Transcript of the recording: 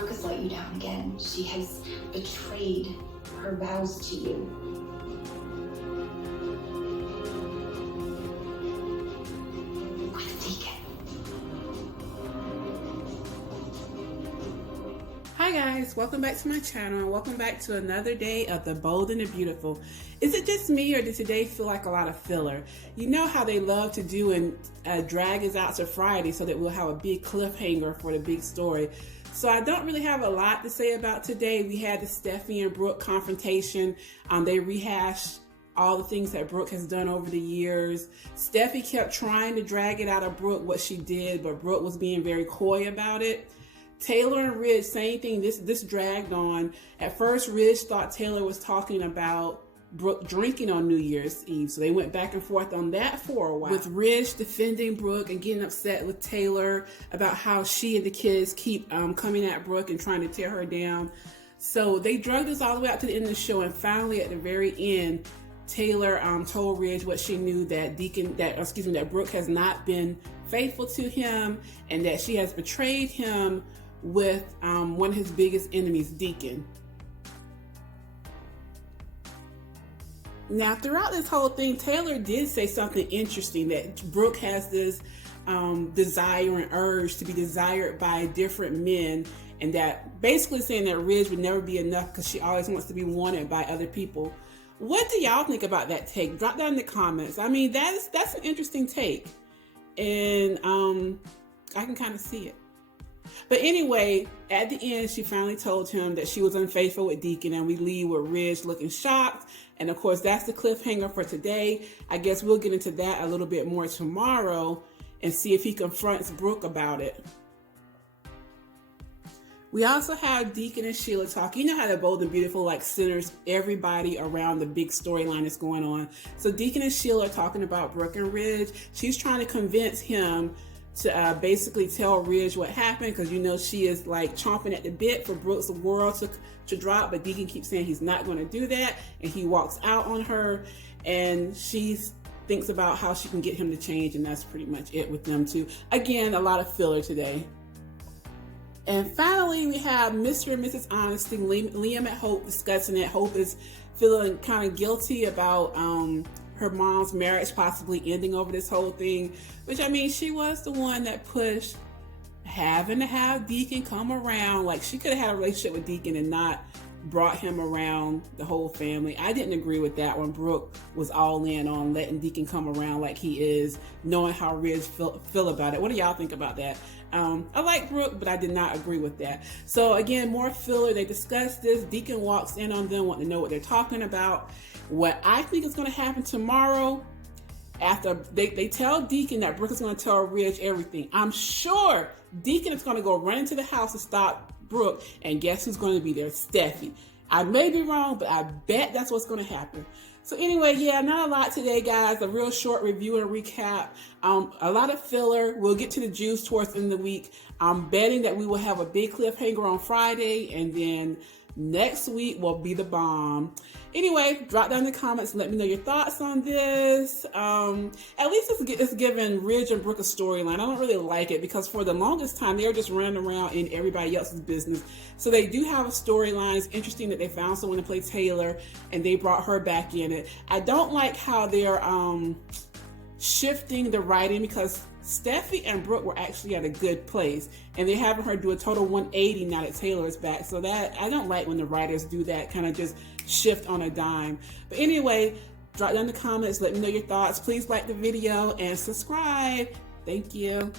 Brooke has let you down again. She has betrayed her vows to you. With Deacon. Hi guys, welcome back to my channel and welcome back to another day of the Bold and the Beautiful. Is it just me or did today feel like a lot of filler? You know how they love to do and drag us out to Friday so that we'll have a big cliffhanger for the big story. So I don't really have a lot to say about today. We had the Steffy and Brooke confrontation. They rehashed all the things that Brooke has done over the years. Steffy kept trying to drag it out of Brooke what she did, but Brooke was being very coy about it. Taylor and Ridge, same thing. This dragged on. At first, Ridge thought Taylor was talking about Brooke drinking on New Year's Eve, so they went back and forth on that for a while, with Ridge defending Brooke and getting upset with Taylor about how she and the kids keep coming at Brooke and trying to tear her down. So they drugged us all the way out to the end of the show, and finally at the very end, Taylor told Ridge what she knew, that that Brooke has not been faithful to him and that she has betrayed him with one of his biggest enemies, Deacon. Now, throughout this whole thing, Taylor did say something interesting, that Brooke has this desire and urge to be desired by different men, and that basically saying that Ridge would never be enough because she always wants to be wanted by other people. What do y'all think about that take? Drop down in the comments. I mean, that's an interesting take, and I can kind of see it. But anyway, at the end, she finally told him that she was unfaithful with Deacon, and we leave with Ridge looking shocked. And of course, that's the cliffhanger for today. I guess we'll get into that a little bit more tomorrow and see if he confronts Brooke about it. We also have Deacon and Sheila talk. You know how the Bold and Beautiful centers everybody around the big storyline that's going on. So Deacon and Sheila are talking about Brooke and Ridge. She's trying to convince him to basically tell Ridge what happened, because she is chomping at the bit for Brooke's world to drop, but Deacon keeps saying he's not going to do that, and he walks out on her, and she thinks about how she can get him to change, and that's pretty much it with them too. Again, a lot of filler today. And finally, we have Mr. and Mrs. Honesty, Liam and Hope discussing it. Hope is feeling kind of guilty about her mom's marriage possibly ending over this whole thing, which, I mean, she was the one that pushed having to have Deacon come around. She could have had a relationship with Deacon and not brought him around the whole family. I didn't agree with that when Brooke was all in on letting Deacon come around like he is, knowing how Ridge feel about it. What do y'all think about that? I like Brooke, but I did not agree with that. So again, more filler. They discussed this. Deacon walks in on them, wanting to know what they're talking about. What I think is going to happen tomorrow, after they tell Deacon that Brooke is going to tell Ridge everything, I'm sure Deacon is going to go run into the house to stop Brooke, and guess who's going to be there? Steffy. I may be wrong, but I bet that's what's going to happen. So anyway, yeah, not a lot today, guys. A real short review and recap. A lot of filler. We'll get to the juice towards the end of the week. I'm betting that we will have a big cliffhanger on Friday, and then next week will be the bomb. Anyway, drop down in the comments and let me know your thoughts on this. At least it's giving Ridge and Brooke a storyline. I don't really like it because for the longest time, they were just running around in everybody else's business. So they do have a storyline. It's interesting that they found someone to play Taylor and they brought her back in it. I don't like how they're shifting the writing, because Steffy and Brooke were actually at a good place, and they're having her do a total 180 now that Taylor is back. So that, I don't like when the writers do that, kind of just shift on a dime. But anyway, drop down in the comments, let me know your thoughts. Please like the video and subscribe. Thank you.